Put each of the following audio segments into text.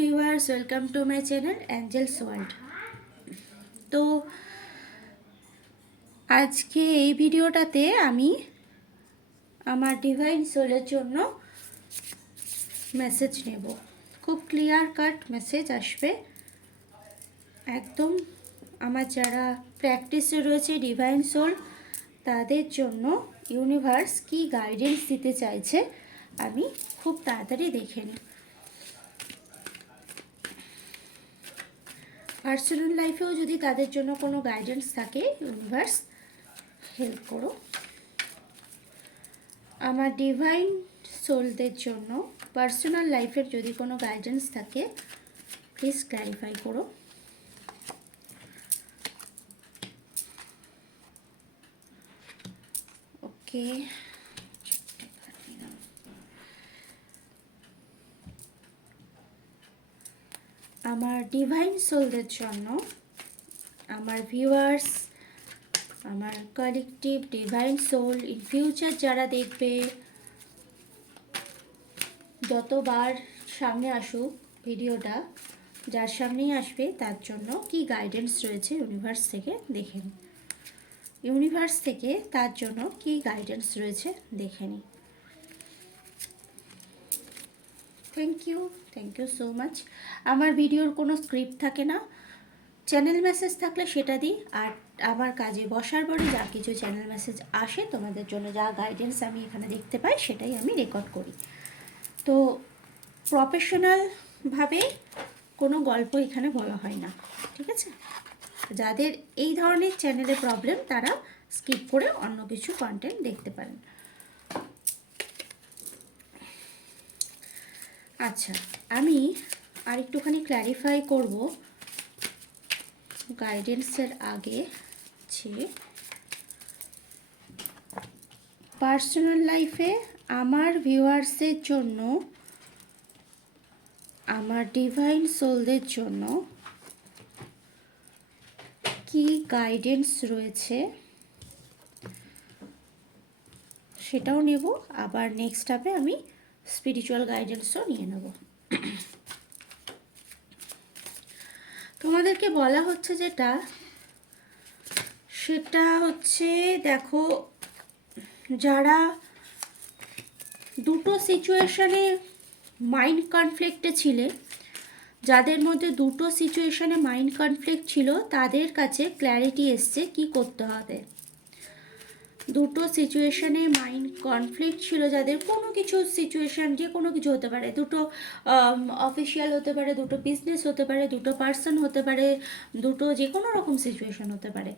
Viewers, welcome to my channel angels world. তো আজকে এই ভিডিওটাতে আমি আমার ডিভাইন সোলের জন্য মেসেজ নেব। খুব ক্লিয়ার কাট মেসেজ আসবে একদম। আমার যারা প্র্যাকটিসে রয়েছে ডিভাইন সোল তাদের জন্য ইউনিভার্স কি গাইডেন্স দিতে চাইছে আমি খুব তাড়াতাড়ি দেখে নিই। পার্সোনাল লাইফেও যদি তাদের জন্য কোনো গাইডেন্স থাকে, ইউনিভার্স হেল্প করো। আমার ডিভাইন সোলদের জন্য পার্সোনাল লাইফের যদি কোনো গাইডেন্স থাকে প্লিজ ক্ল্যারিফাই করো। ওকে, আমার ডিভাইন সোলদের জন্য, আমার ভিউয়ার্স, আমার collective divine soul in future যারা দেখবে, যতবার সামনে আসুক ভিডিওটা, যার সামনেই আসবে তার জন্য কি গাইডেন্স রয়েছে ইউনিভার্স থেকে দেখে নিই। ইউনিভার্স থেকে তার জন্য কি গাইডেন্স রয়েছে দেখে নিই। Thank you so much. আমার ভিডিওর কোনো স্ক্রিপ্ট থাকে না, চ্যানেল মেসেজ থাকলে সেটা দিই, আর আমার কাজে বসার পরে যা কিছু চ্যানেল মেসেজ আসে তোমাদের জন্য, যা গাইডেন্স আমি এখানে দেখতে পাই সেটাই আমি রেকর্ড করি। তো প্রফেশনালভাবে কোনো গল্প এখানে বলা হয় না, ঠিক আছে? যাদের এই ধরনের চ্যানেলে প্রবলেম তারা স্কিপ করে অন্য কিছু কন্টেন্ট দেখতে পারেন। আচ্ছা, আমি আর একটুখানি ক্ল্যারিফাই করব গাইডেন্সের আগে যে পার্সোনাল লাইফে আমার ভিউয়ার্সের জন্য, আমার ডিভাইন সোলদের জন্য কি গাইডেন্স রয়েছে সেটাও নেব, আবার নেক্সট স্টেপে আমি স্পিরিচুয়াল গাইডেন্সও নিয়ে নেব। তোমাদেরকে বলা হচ্ছে যেটা, সেটা হচ্ছে দেখো, যারা দুটো সিচুয়েশানে মাইন্ড কনফ্লিক্টে ছিলে, যাদের মধ্যে দুটো সিচুয়েশানে মাইন্ড কনফ্লিক্ট ছিল তাদের কাছে ক্ল্যারিটি এসছে কি করতে হবে। দুটো সিচুয়েশানে মাইন্ড কনফ্লিক্ট ছিল যাদের, কোনো কিছু সিচুয়েশান যে কোনো কিছু হতে পারে, দুটো অফিসিয়াল হতে পারে, দুটো বিজনেস হতে পারে, দুটো পার্সন হতে পারে, দুটো যে কোনো রকম সিচুয়েশান হতে পারে।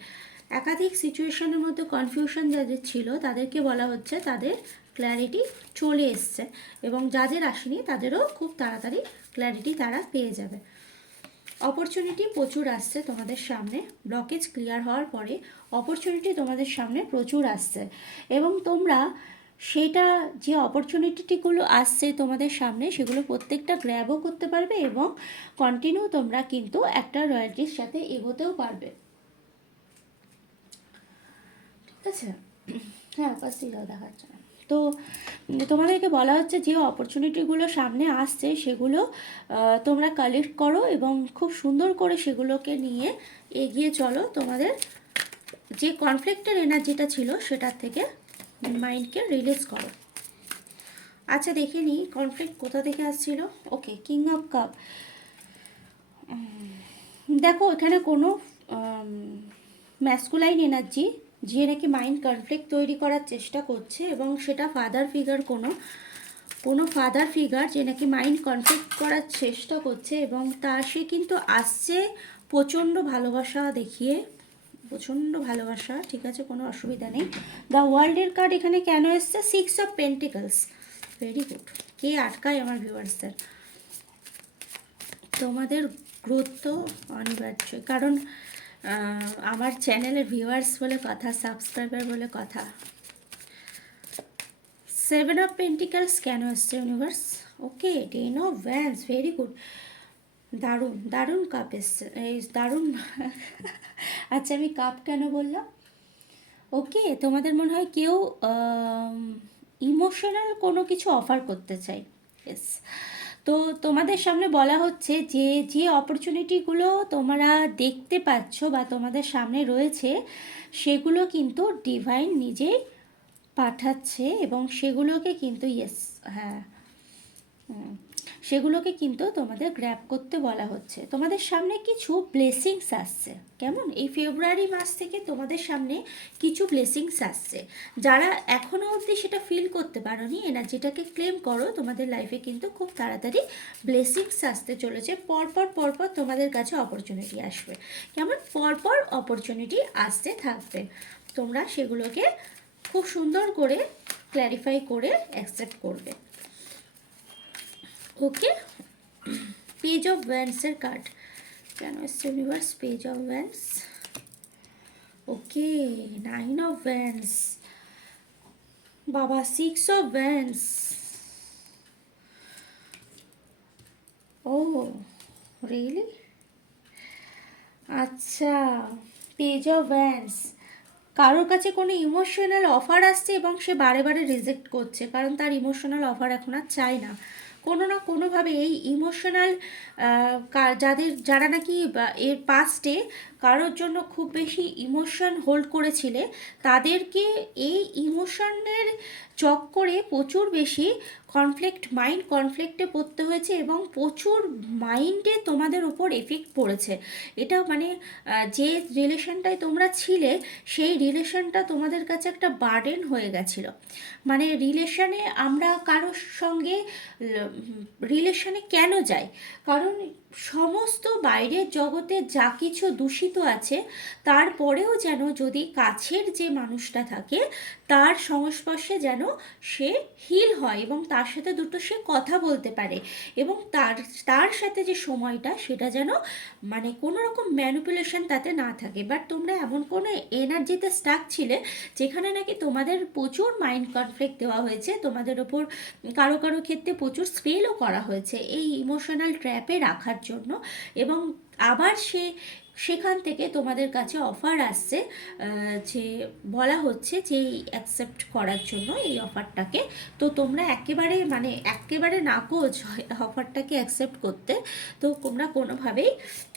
একাধিক সিচুয়েশানের মধ্যে কনফিউশন যাদের ছিল তাদেরকে বলা হচ্ছে তাদের ক্ল্যারিটি চলে এসছে, এবং যাদের আসেনি তাদেরও খুব তাড়াতাড়ি ক্ল্যারিটি তারা পেয়ে যাবে। অপরচুনিটি প্রচুর আসছে তোমাদের সামনে, ব্লকেজ ক্লিয়ার হওয়ার পরে অপরচুনিটি তোমাদের সামনে প্রচুর আসছে, এবং তোমরা সেটা যে অপরচুনিটিগুলো আসছে তোমাদের সামনে সেগুলো প্রত্যেকটা গ্র্যাবও করতে পারবে, এবং কন্টিনিউ তোমরা কিন্তু একটা রয়্যালটির সাথে এগোতেও পারবে, ঠিক আছে? হ্যাঁ, উপস্থিত দেখাচ্ছে। তো তোমাদেরকে বলা হচ্ছে যে অপরচুনিটিগুলো সামনে আসছে সেগুলো তোমরা কালেক্ট করো এবং খুব সুন্দর করে সেগুলোকে নিয়ে এগিয়ে চলো। তোমাদের যে কনফ্লিক্টের এনার্জিটা ছিল সেটার থেকে মাইন্ডকে রিলিজ করো। আচ্ছা, দেখে নিই কনফ্লিক্ট কোথা থেকে আসছিল। ওকে, কিং অফ কাপ। দেখো, এখানে কোনো ম্যাসকুলাইন এনার্জি যে নাকি মাইন্ড কনফ্লিক্ট তৈরি করার চেষ্টা করছে, এবং সেটা ফাদার ফিগার, কোনো ফাদার ফিগার যে নাকি মাইন্ড কনফ্লিক্ট করার চেষ্টা করছে, এবং সে কিন্তু আসছে প্রচণ্ড ভালোবাসা দেখিয়ে, প্রচণ্ড ভালোবাসা, ঠিক আছে, কোনো অসুবিধা নেই। দ্য ওয়ার্ল্ডের কার্ড এখানে কেন এসছে? 6 অফ পেন্টিকলস, ভেরি গুড। কে আটকায় আমার ভিউয়ার্সদের? তোমাদের গ্রোথ তো অনিবার্য, কারণ আমার চ্যানেলের ভিউয়ার্স বলে কথা, সাবস্ক্রাইবার বলে কথা। 7 অফ পেন্টিকলস কেন আসছে universe? Okay, 10 of Vance, very good. দারুণ দারুণ কাপ এসছে, এই দারুণ। আচ্ছা, আমি কাপ কেন বললাম? ওকে, তোমাদের মনে হয় কেউ ইমোশনাল কোনো কিছু অফার করতে চাই। ইয়েস, তো তোমাদের সামনে বলা হচ্ছে যে যে অপরচুনিটিগুলো তোমরা দেখতে পাচ্ছ বা তোমাদের সামনে রয়েছে, সেগুলো কিন্তু ডিভাইন নিজেই পাঠাচ্ছে এবং সেগুলোকে কিন্তু হ্যাঁ, সেগুলোকে কিন্তু তোমাদের গ্র্যাব করতে বলা হচ্ছে। তোমাদের সামনে কিছু ব্লেসিংস আসছে, কেমন এই ফেব্রুয়ারি মাস থেকে তোমাদের সামনে কিছু ব্লেসিংস আসছে। যারা এখনও অবধি সেটা ফিল করতে পারোনি, এনার্জিটাকে ক্লেম করো, তোমাদের লাইফে কিন্তু খুব তাড়াতাড়ি ব্লেসিংস আসতে চলেছে। পরপর পরপর তোমাদের কাছে অপরচুনিটি আসবে, কেমন পরপর অপরচুনিটি আসতে থাকবে। তোমরা সেগুলোকে খুব সুন্দর করে ক্ল্যারিফাই করে অ্যাকসেপ্ট করবে। ওকে, পেজ অফ ওয়ান্সের কার্ড কেন এসছে universe? Page of wands, okay, 9 of wands, বাবা 6 অফ ওয়ান্স, ও রিয়েলি, আচ্ছা, পেজ অফ ওয়ান্স। কারোর কাছে কোনো ইমোশনাল অফার আসছে এবং সে বারে বারে রিজেক্ট করছে, কারণ তার ইমোশনাল অফার এখন আর চায় না। কোনো না কোনোভাবে এই ইমোশনাল, যারা নাকি এর পাস্টে কারোর জন্য খুব বেশি ইমোশন হোল্ড করেছিলে, তাদেরকে এই ইমোশনের চক্করে প্রচুর বেশি মাইন্ড কনফ্লিক্টে পড়তে হয়েছে এবং প্রচুর মাইন্ডে তোমাদের ওপর এফেক্ট পড়েছে। এটা মানে যে রিলেশনটায় তোমরা ছিলে, সেই রিলেশনটা তোমাদের কাছে একটা বার্ডেন হয়ে গেছিলো। মানে রিলেশনে আমরা কারোর সঙ্গে রিলেশনে কেন যাই? কারণ সমস্ত বাইরের জগতে যা কিছু দূষিত আছে, তারপরেও যেন যদি কাছের যে মানুষটা থাকে তার সংস্পর্শে যেন সে হিল হয় এবং তার সাথে দুটো সে কথা বলতে পারে, এবং তার তার সাথে যে সময়টা সেটা যেন মানে কোনো রকম ম্যানিপুলেশন তাতে না থাকে। বাট তোমরা এমন কোনো এনার্জিতে স্টাক ছিলে যেখানে নাকি তোমাদের প্রচুর মাইন্ড কনফ্লিক্ট দেওয়া হয়েছে, তোমাদের ওপর কারো কারো ক্ষেত্রে প্রচুর স্পেলও করা হয়েছে এই ইমোশনাল ট্র্যাপে রাখার জন্য। এবং আবার সেখান থেকে তোমাদের কাছে অফার আসছে, যে বলা হচ্ছে যে অ্যাকসেপ্ট করার জন্য এই অফারটাকে। তো তোমরা একেবারে নাকচ অফারটাকে অ্যাকসেপ্ট করতে, তো তোমরা কোনোভাবেই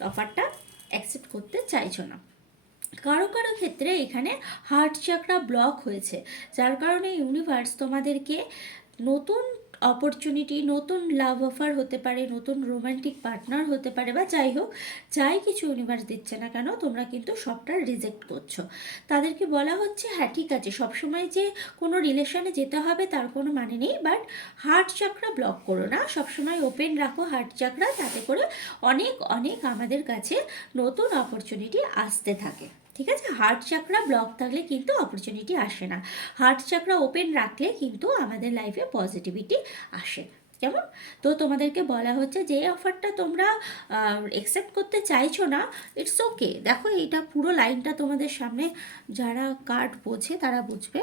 অফারটা অ্যাকসেপ্ট করতে চাইছো না। কারো কারো ক্ষেত্রে এখানে হার্ট চাকরা ব্লক হয়েছে, যার কারণে ইউনিভার্স তোমাদেরকে নতুন অপরচুনিটি, নতুন লাভ অফার হতে পারে, নতুন রোমান্টিক পার্টনার হতে পারে, বা যাই হোক, যাই কিছু ইউনিভার্স দিচ্ছে না কেন, তোমরা কিন্তু সবটা রিজেক্ট করছো। তাদেরকে বলা হচ্ছে হ্যাঁ ঠিক আছে, সবসময় যে কোনো রিলেশনে যেতে হবে তার কোনো মানে নেই, বাট হার্ট চাকরা ব্লক করো না, সবসময় ওপেন রাখো হার্ট চাকরা, তাতে করে অনেক অনেক আমাদের কাছে নতুন অপরচুনিটি আসতে থাকে। ঠিক আছে, হার্ট চাকরা ব্লক থাকলে কিন্তু অপরচুনিটি আসে না, হার্ট চাকরা ওপেন রাখলে কিন্তু আমাদের লাইফে পজিটিভিটি আসে, কেমন? তো তোমাদেরকে বলা হচ্ছে যে অফারটা তোমরা অ্যাকসেপ্ট করতে চাইছো না, ইটস ওকে। দেখো এইটা পুরো লাইনটা তোমাদের সামনে যারা কার্ড বোঝে তারা বুঝবে।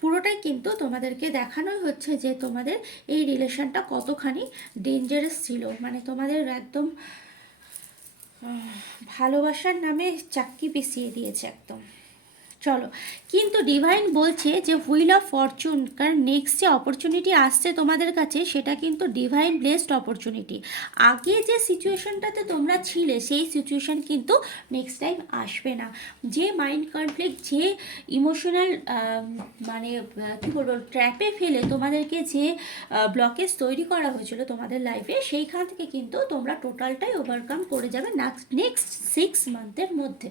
পুরোটাই কিন্তু তোমাদেরকে দেখানোই হচ্ছে যে তোমাদের এই রিলেশনটা কতখানি ডেঞ্জারাস ছিল, মানে তোমাদের একদম ভালোবাসার নামে চাক্কি পিষিয়ে দিয়েছে একদম। চলো, কিন্তু ডিভাইন বলছে যে হুইল অফ ফরচুন, কারণ নেক্সট যে অপরচুনিটি আসছে তোমাদের কাছে সেটা কিন্তু ডিভাইন ব্লেসড অপরচুনিটি। আগে যে সিচুয়েশনটাতে তোমরা ছিলে সেই সিচুয়েশন কিন্তু নেক্সট টাইম আসবে না। যে মাইন্ড কনফ্লিক্ট, যে ইমোশনাল মানে কী বলবো ট্র্যাপে ফেলে তোমাদেরকে যে ব্লকেজ তৈরি করা হয়েছিল তোমাদের লাইফে, সেইখান থেকে কিন্তু তোমরা টোটালটাই ওভারকাম করে যাবে নেক্সট 6 মান্থের মধ্যে।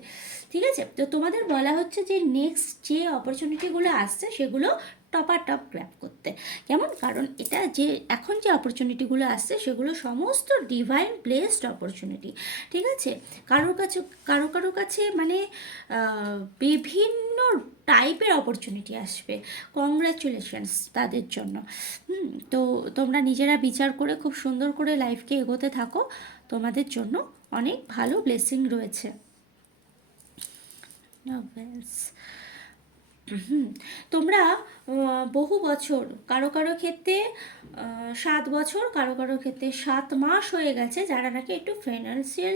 ঠিক আছে, তো তোমাদের বলা হচ্ছে যে নেক্সট যে অপরচুনিটিগুলো আসছে সেগুলো টপ গ্র্যাব করতে, কেমন? কারণ এটা যে এখন যে অপরচুনিটিগুলো আসছে সেগুলো সমস্ত ডিভাইন প্লেসড অপরচুনিটি। ঠিক আছে, কারো কাছে মানে বিভিন্ন টাইপের অপরচুনিটি আসবে। কংগ্রাচুলেশনস তাদের জন্য। তো তোমরা নিজেরা বিচার করে খুব সুন্দর করে লাইফকে এগোতে থাকো, তোমাদের জন্য অনেক ভালো ব্লেসিং রয়েছে। তোমরা বহু বছর, কারো ক্ষেত্রে 7 বছর, কারো ক্ষেত্রে 7 মাস হয়ে গেছে, যারা নাকি একটু ফাইন্যান্সিয়াল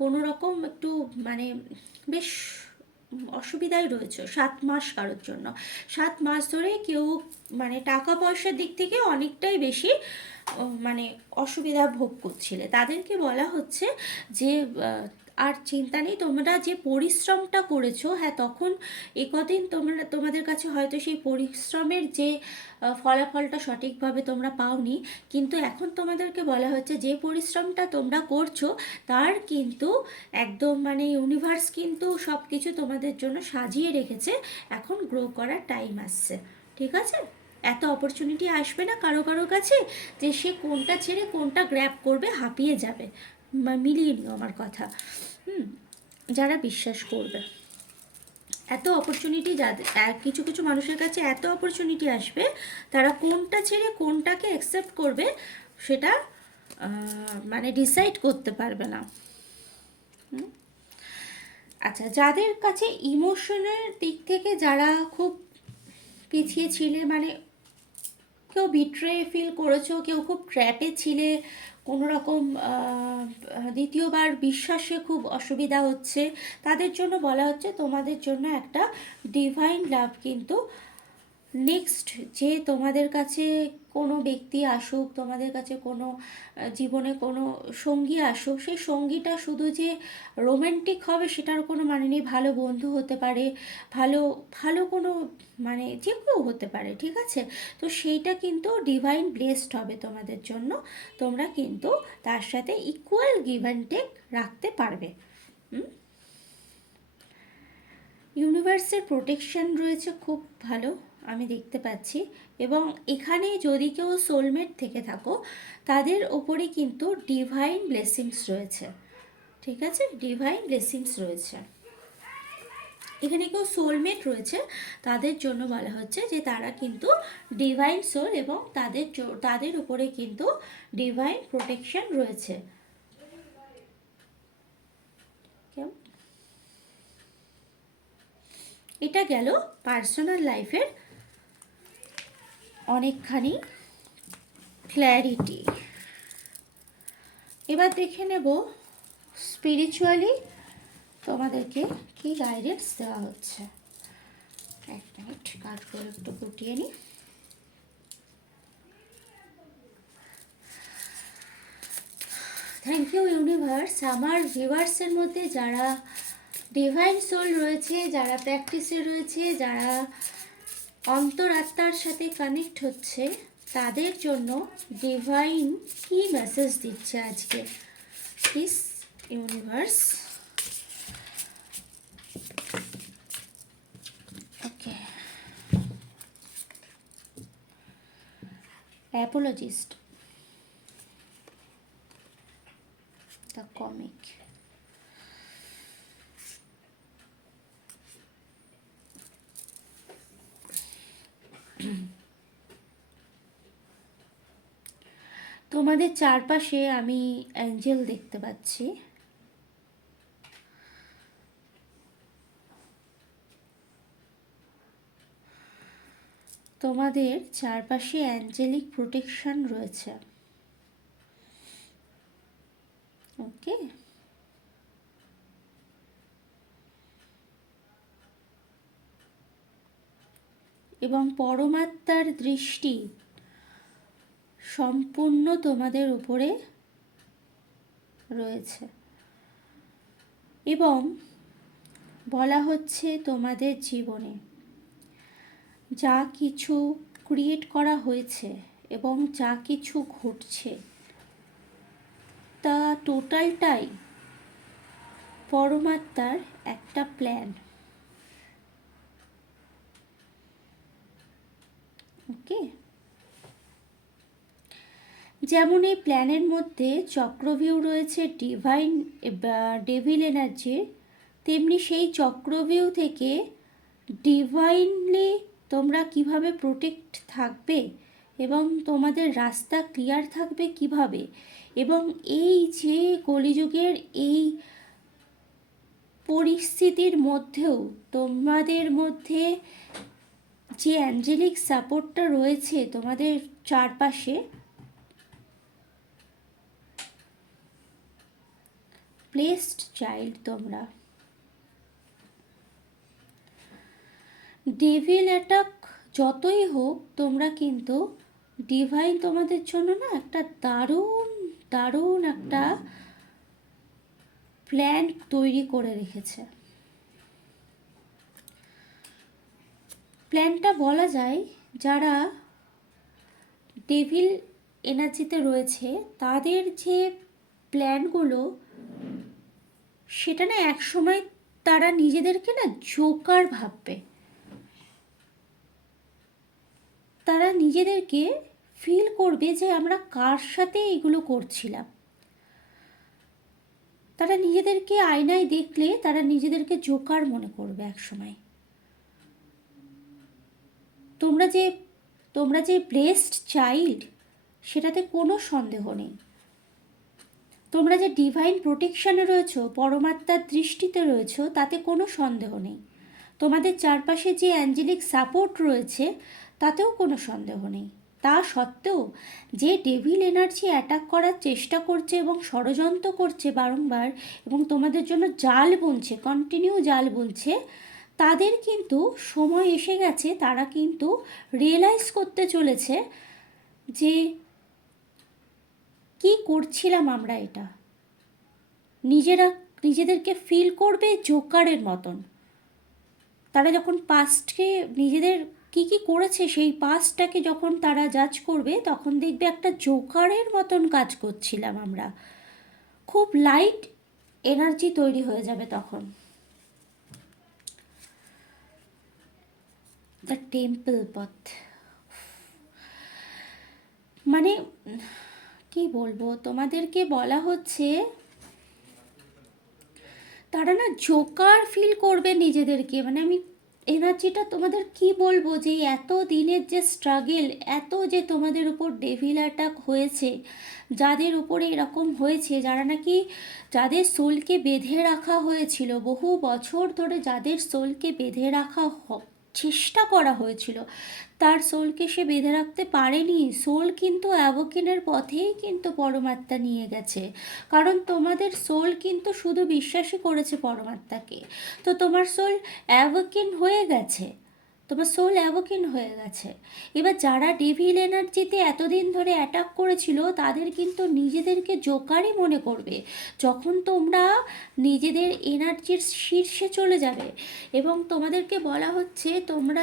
কোনো রকম একটু মানে বেশ অসুবিধায় রয়েছে 7 মাস কারোর জন্য। 7 মাস ধরে কেউ মানে টাকা পয়সার দিক থেকে অনেকটাই বেশি মানে অসুবিধা ভোগ করছিলে, তাদেরকে বলা হচ্ছে যে আর চিন্তা নেই, তোমরা যে পরিশ্রমটা করেছো, হ্যাঁ তখন একদিন তোমাদের কাছে হয়তো সেই পরিশ্রমের যে ফলাফলটা সঠিকভাবে তোমরা পাওনি, কিন্তু এখন তোমাদেরকে বলা হচ্ছে যে পরিশ্রমটা তোমরা করছো তার কিন্তু একদম মানে ইউনিভার্স কিন্তু সব কিছু তোমাদের জন্য সাজিয়ে রেখেছে, এখন গ্রো করার টাইম আসছে। ঠিক আছে? এত অপরচুনিটি আসবে না কারো কারো কাছে যে সে কোনটা ছেড়ে কোনটা গ্র্যাব করবে, হাঁপিয়ে যাবে। মিলিয়ে নিও আমার কথা। যারা বিশ্বাস করবে, এত অপরচুনিটি যাদের কিছু কিছু মানুষের কাছে এত অপরচুনিটি আসবে, তারা কোনটা ছেড়ে কোনটাকে অ্যাকসেপ্ট করবে সেটা মানে ডিসাইড করতে পারবে না। আচ্ছা, যাদের কাছে ইমোশনের দিক থেকে যারা খুব পিছিয়ে ছিলে, মানে কেউ বিট্রে ফিল করেছো, কেউ খুব ট্র্যাপে ছিলে, কোনো রকম দ্বিতীয়বার বিশ্বাসে খুব অসুবিধা হচ্ছে, তাদের জন্য বলা হচ্ছে তোমাদের জন্য একটা ডিভাইন লাভ কিন্তু নেক্সট, যে তোমাদের কাছে কোনো ব্যক্তি আসুক, তোমাদের কাছে কোনো জীবনে কোনো সঙ্গী আসুক, সেই সঙ্গীটা শুধু যে রোম্যান্টিক হবে সেটার কোনো মানে নেই, ভালো বন্ধু হতে পারে, ভালো ভালো কোনো মানে যে কেউ হতে পারে। ঠিক আছে? তো সেইটা কিন্তু ডিভাইন ব্লেসড হবে তোমাদের জন্য, তোমরা কিন্তু তার সাথে ইকুয়াল গিভ অ্যান্ড টেক রাখতে পারবে। ইউনিভার্সের প্রোটেকশন রয়েছে খুব ভালো, আমি দেখতে পাচ্ছি। এবং এখানে যদি কেউ সোলমেট থেকে থাকো, তাদের ওপরে কিন্তু ডিভাইন ব্লেসিংস রয়েছে। ঠিক আছে? ডিভাইন ব্লেসিংস রয়েছে। এখানে কেউ সোলমেট রয়েছে, তাদের জন্য বলা হচ্ছে যে তারা কিন্তু ডিভাইন সোল, এবং তাদের উপরে কিন্তু ডিভাইন প্রোটেকশন রয়েছে। কেমন? এটা গেল পার্সোনাল লাইফের অনেকখানি ক্ল্যারিটি। এবার দেখে নেব স্পিরিচুয়ালি তোমাদেরকে কি গাইডেন্স দেওয়া হচ্ছে। এক মিনিট, কার্ডগুলো একটু গুটিয়ে নিই। Thank you universe. আমার ভিউয়ার্সের মধ্যে যারা ডিভাইন সোল রয়েছে, যারা প্র্যাকটিসে রয়েছে, যারা অন্তরাত্মার সাথে কানেক্ট হচ্ছে, তাদের জন্য ডিভাইন কি মেসেজ দিচ্ছে আজকে, please universe. Okay, apologist, the comic. তোমাদের চারপাশে আমি অ্যাঞ্জেল দেখতে পাচ্ছি। তোমাদের চারপাশে অ্যাঞ্জেলিক প্রোটেকশন রয়েছে। ওকে, এবং পরমাত্মার দৃষ্টি সম্পূর্ণ তোমাদের উপরে রয়েছে, এবং বলা হচ্ছে তোমাদের জীবনে যা কিছু ক্রিয়েট করা হয়েছে এবং যা কিছু ঘটছে তা টোটালটাই পরমাত্মার একটা প্ল্যান। ওকে, যেমন এই প্ল্যানের মধ্যে চক্রভিউ রয়েছে ডিভাইন ডেভিল এনার্জির, তেমনি সেই চক্রভিউ থেকে ডিভাইনলি তোমরা কিভাবে প্রোটেক্ট থাকবে এবং তোমাদের রাস্তা ক্লিয়ার থাকবে কিভাবে, এবং এই যে কলিযুগের এই পরিস্থিতির মধ্যেও তোমাদের মধ্যে যে অ্যাঞ্জেলিক সাপোর্টটা রয়েছে তোমাদের চারপাশে, ব্লেসড চাইল্ড তোমরা। ডেভিল অ্যাটাক যতই হোক, তোমরা কিন্তু ডিভাইন তোমাদের জন্য না একটা দারুণ দারুণ একটা প্ল্যান তৈরি করে রেখেছে। প্ল্যানটা বলা যায় যারা ডেভিল এনার্জিতে রয়েছে তাদের যে প্ল্যানগুলো, সেটা না একসময় তারা নিজেদেরকে না জোকার ভাববে। তারা নিজেদেরকে ফিল করবে যে আমরা কার সাথে এগুলো করছিলাম। তারা নিজেদেরকে আয়নায় দেখলে তারা নিজেদেরকে জোকার মনে করবে একসময়। তোমরা যে ব্লেসড চাইল্ড, সেটাতে কোনো সন্দেহ নেই। তোমরা যে ডিভাইন প্রোটেকশনে রয়েছো, পরমাত্মার দৃষ্টিতে রয়েছো, তাতে কোনো সন্দেহ নেই। তোমাদের চারপাশে যে অ্যাঞ্জেলিক সাপোর্ট রয়েছে, তাতেও কোনো সন্দেহ নেই। তা সত্ত্বেও যে ডেভিল এনার্জি অ্যাটাক করার চেষ্টা করছে এবং ষড়যন্ত্র করছে বারংবার, এবং তোমাদের জন্য জাল বুনছে, কন্টিনিউ জাল বুনছে, তাদের কিন্তু সময় এসে গেছে। তারা কিন্তু রিয়েলাইজ করতে চলেছে যে কি করছিলাম আমরা এটা। নিজেদেরকে ফিল করবে জোকারের মতন। তারা যখন পাস্টকে নিজেদের কি করেছে সেই পাস্টটাকে যখন তারা জাজ করবে, তখন দেখবে একটা জোকারের মতন কাজ করছিলাম আমরা। খুব লাইট এনার্জি তৈরি হয়ে যাবে তখন। দ্য টেম্পল পথ, মানে কি বলবো, তোমাদেরকে বলা হচ্ছে তারা না জোকার ফিল করবে নিজেদেরকে। মানে আমি এনার্জিটা তোমাদের কি বলবো, যে এত দিনের যে স্ট্রাগল, এত যে তোমাদের উপর ডেভিল অ্যাটাক হয়েছে, যাদের উপরে এরকম হয়েছে, যারা নাকি যাদের সোলকে বেঁধে রাখা হয়েছিল বহু বছর ধরে, যাদের সোলকে বেঁধে রাখা চেষ্টা করা হয়েছিল, তার সোলকে সে বেঁধে রাখতে পারেনি। সোল কিন্তু অ্যাওয়াকেনের পথেই কিন্তু পরমাত্মা নিয়ে গেছে। কারণ তোমাদের সোল কিন্তু শুধু বিশ্বাসই করেছে পরমাত্মাকে। তো তোমার সোল অ্যাওয়াকেন হয়ে গেছে, তোমার সোল অ্যাওয়াকেন হয়ে গেছে। এবার যারা ডেভিল এনার্জিতে এতদিন ধরে অ্যাটাক করেছিল, তাদের কিন্তু নিজেদেরকে জোকারই মনে করবে যখন তোমরা নিজেদের এনার্জির শীর্ষে চলে যাবে। এবং তোমাদেরকে বলা হচ্ছে তোমরা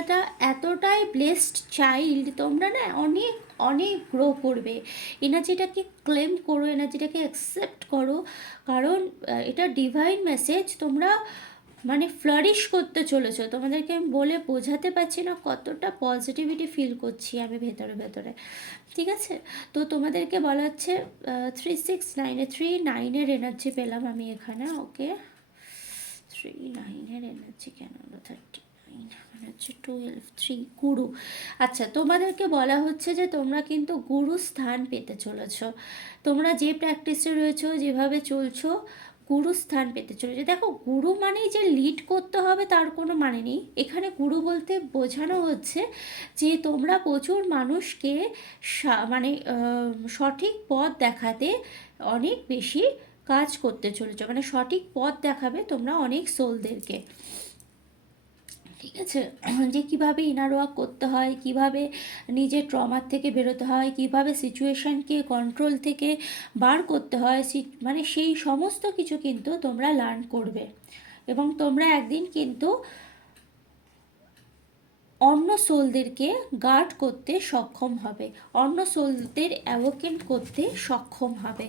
এতটাই ব্লেসড চাইল্ড, তোমরা না অনেক অনেক গ্রো করবে। এনার্জিটাকে ক্লেম করো, এনার্জিটাকে অ্যাকসেপ্ট করো, কারণ এটা ডিভাইন মেসেজ। তোমরা মানে ফ্লারিশ করতে চলেছো। তোমাদেরকে আমি বলে বোঝাতে পারছি না কতটা পজিটিভিটি ফিল করছি আমি ভেতরে ভেতরে, ঠিক আছে? তো তোমাদেরকে বলা হচ্ছে 369-এ 39-এর এনার্জি পেলাম আমি এখানে। ওকে, 39-এর এনার্জি কেন হলো 39, মানে হচ্ছে 12, 3 গুরু। আচ্ছা, তোমাদেরকে বলা হচ্ছে যে তোমরা কিন্তু গুরু স্থান পেতে চলেছো। তোমরা যে প্র্যাকটিসে রয়েছো, যেভাবে চলছো, গুরু স্থান পেতে চলেছে। দেখো, গুরু মানেই যে লিড করতে হবে তার কোনো মানে নেই। এখানে গুরু বলতে বোঝানো হচ্ছে যে তোমরা প্রচুর মানুষকে মানে সঠিক পথ দেখাতে অনেক বেশি কাজ করতে চলেছো। মানে সঠিক পথ দেখাবে তোমরা অনেক সোলদেরকে, ঠিক আছে? যে কীভাবে ইনার ওয়ার্ক করতে হয়, কিভাবে নিজের ট্রমার থেকে বেরোতে হয়, কিভাবে সিচুয়েশানকে কন্ট্রোল থেকে বার করতে হয়, মানে সেই সমস্ত কিছু কিন্তু তোমরা লার্ন করবে। এবং তোমরা একদিন কিন্তু অন্য সোলদেরকে গার্ড করতে সক্ষম হবে, অন্য সোলদের অ্যাওয়াকেন করতে সক্ষম হবে।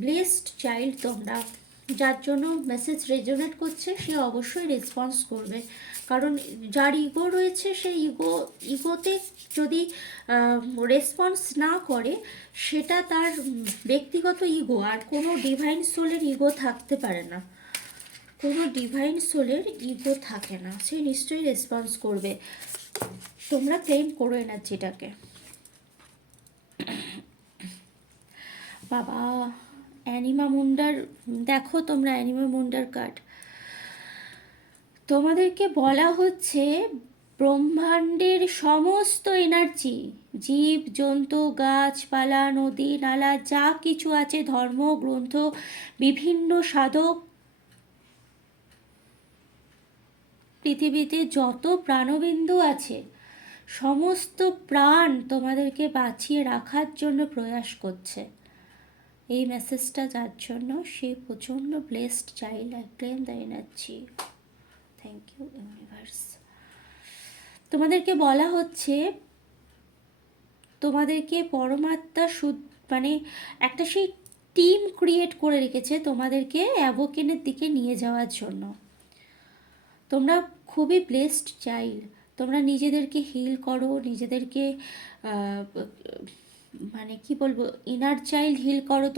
ব্লেসড চাইল্ড তোমরা। যার জন্য মেসেজ রেজোনেট করছে সে অবশ্যই রেসপন্স করবে, কারণ যার ইগো রয়েছে সেই ইগোতে যদি রেসপন্স না করে, সেটা তার ব্যক্তিগত ইগো। আর কোনো ডিভাইন সোলের ইগো থাকতে পারে না, কোনো ডিভাইন সোলের ইগো থাকে না, সে নিশ্চয়ই রেসপন্স করবে। তোমরা ক্লেম করো এনার্জিটাকে। বাবা, অ্যানিমা মুন্ডার দেখো, তোমরা অ্যানিমা মুন্ডার কার্ড। তোমাদেরকে বলা হচ্ছে ব্রহ্মাণ্ডের সমস্ত এনার্জি, জীব জন্তু, গাছপালা, নদী নালা, যা কিছু আছে, ধর্ম গ্রন্থ, বিভিন্ন সাধক, পৃথিবীতে যত প্রাণবিন্দু আছে সমস্ত প্রাণ তোমাদেরকে বাঁচিয়ে রাখার জন্য প্রয়াস করছে। এই মেসেজটা যার জন্য সে প্রচণ্ড blessed child. I claim the energy. Thank you universe. তোমাদেরকে বলা হচ্ছে তোমাদেরকে পরমাত্মা মানে একটা সেই টিম ক্রিয়েট করে রেখেছে তোমাদেরকে অ্যাভোকেনের দিকে নিয়ে যাওয়ার জন্য। তোমরা খুবই ব্লেসড চাইল্ড। তোমরা নিজেদেরকে হিল করো, নিজেদেরকে মানে কি বলবো, ইনার চাইল্ড হিল করো।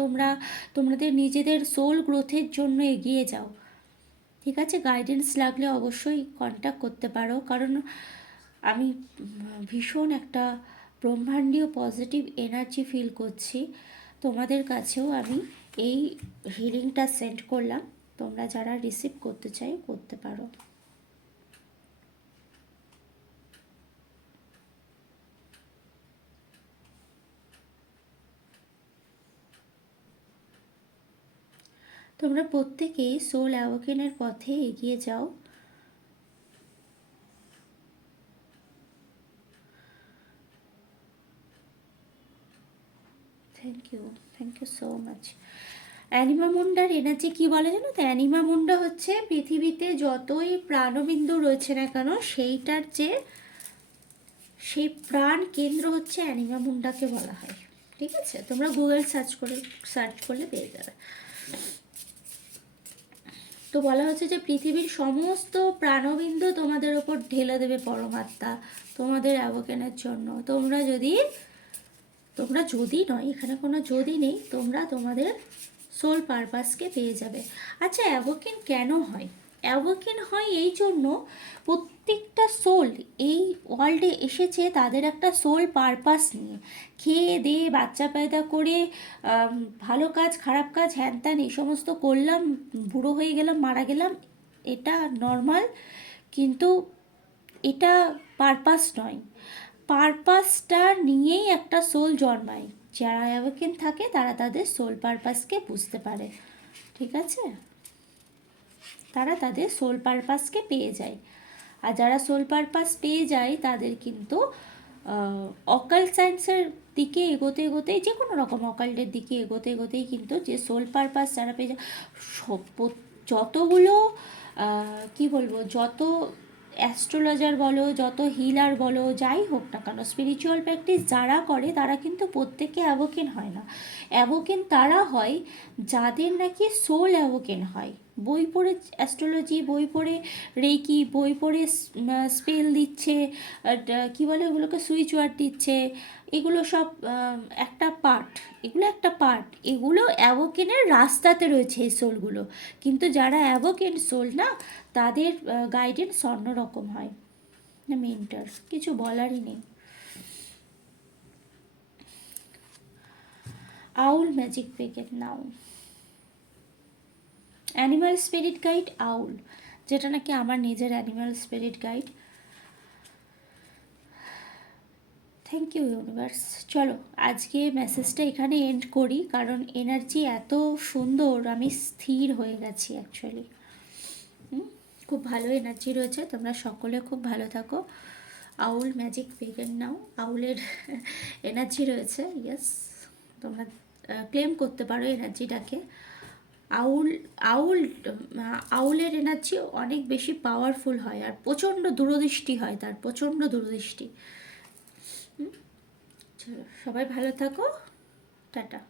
তোমাদের নিজেদের সোল গ্রোথের জন্য এগিয়ে যাও। ঠিক আছে, গাইডেন্স লাগলে অবশ্যই কন্ট্যাক্ট করতে পারো, কারণ আমি ভীষণ একটা ব্রহ্মাণ্ডীয় পজিটিভ এনার্জি ফিল করছি। তোমাদের কাছেও আমি এই হিলিংটা সেন্ড করলাম। তোমরা যারা রিসিভ করতে চাই করতে পারো। তোমরা প্রত্যেকেই সোল অ্যাওয়াকেনের পথে এগিয়ে যাও। Thank you so much. Anima মুন্ডার এনার্জি কী বলে জানো তো? অ্যানিমা মুন্ডা হচ্ছে পৃথিবীতে যতই প্রাণবিন্দু রয়েছে না কেন সেইটার যে সেই প্রাণ কেন্দ্র হচ্ছে অ্যানিমা মুন্ডাকে বলা হয়। ঠিক আছে, তোমরা গুগল সার্চ করলে পেয়ে যাবে। তো বলা হচ্ছে যে পৃথিবীর সমস্ত প্রাণবিন্দু তোমাদের ওপর ঢেলে দেবে পরমাত্মা তোমাদের অ্যাওয়াকেনের জন্য। তোমরা যদি নয়, এখানে কোনো যদি নেই, তোমরা তোমাদের সোল পারপাসকে পেয়ে যাবে। আচ্ছা, অ্যাওয়াকেন কেন হয়? অ্যাওয়াকেন হয় এই জন্য, প্রত্যেকটা সোল এই ওয়ার্ল্ডে এসেছে তাদের একটা সোল পারপাস নিয়ে। খেয়ে দিয়ে বাচ্চা পয়দা করে ভালো কাজ খারাপ কাজ হ্যান ত্যান এই সমস্ত করলাম, বুড়ো হয়ে গেলাম, মারা গেলাম, এটা নর্মাল। কিন্তু এটা পারপাস নয়। পারপাসটা নিয়েই একটা সোল জন্মায়। যারা অ্যাওয়াকেন থাকে তারা তাদের সোল পারপাসকে বুঝতে পারে। ঠিক আছে, তারা তাদের সোল পারপাসকে পেয়ে যায়। আর যারা সোল পারপাস পেয়ে যায় তাদের কিন্তু অকাল্ট সায়েন্সের দিকে এগোতে এগোতেই, যে কোনো রকম অকাল্টের দিকে এগোতে এগোতেই কিন্তু যে সোল পারপাস যারা পেয়ে যায়, যতগুলো কি বলবো, যত অ্যাস্ট্রোলজার বলো, যত হিলার বলো, যাই হোক না কেন, স্পিরিচুয়াল প্র্যাকটিস যারা করে তারা কিন্তু প্রত্যেকে অ্যাভোকেন হয় না। অ্যাভোকেন তারা হয় যাদের নাকি সোল অ্যাভোকেন হয়। বই পড়ে অ্যাস্ট্রোলজি, বই পড়ে রেকি, বই পড়ে স্পেল দিচ্ছে, কী বলে ওগুলোকে, সুইচ ওয়ার্ড দিচ্ছে, এগুলো সব একটা পার্ট। এগুলো অ্যাভোকেনের রাস্তাতে রয়েছে এই সোলগুলো। কিন্তু যারা অ্যাভোকেন সোল না, তাদের গাইডেন্স অন্যরকম হয়। মেন্টর, কিছু বলারই নেই। আউল ম্যাজিক প্যাকেট নাও। অ্যানিম্যাল স্পিরিট গাইড আউল, যেটা নাকি আমার নিজের animal spirit guide. Thank you universe. চলো আজকে মেসেজটা এখানে এন্ড করি, কারণ এনার্জি এত সুন্দর, আমি স্থির হয়ে গেছি অ্যাকচুয়ালি। খুব ভালো এনার্জি রয়েছে, তোমরা সকলে খুব ভালো থাকো। আউল ম্যাজিক পেগেন নাও, আউলের এনার্জি রয়েছে। ইয়েস, তোমরা ক্লেম করতে পারো এনার্জিটাকে। আউলের এনার্জি অনেক বেশি পাওয়ারফুল হয়, আর প্রচণ্ড দূরদৃষ্টি হয় তার, প্রচণ্ড দূরদৃষ্টি। চলো সবাই ভালো থাকো, টাটা।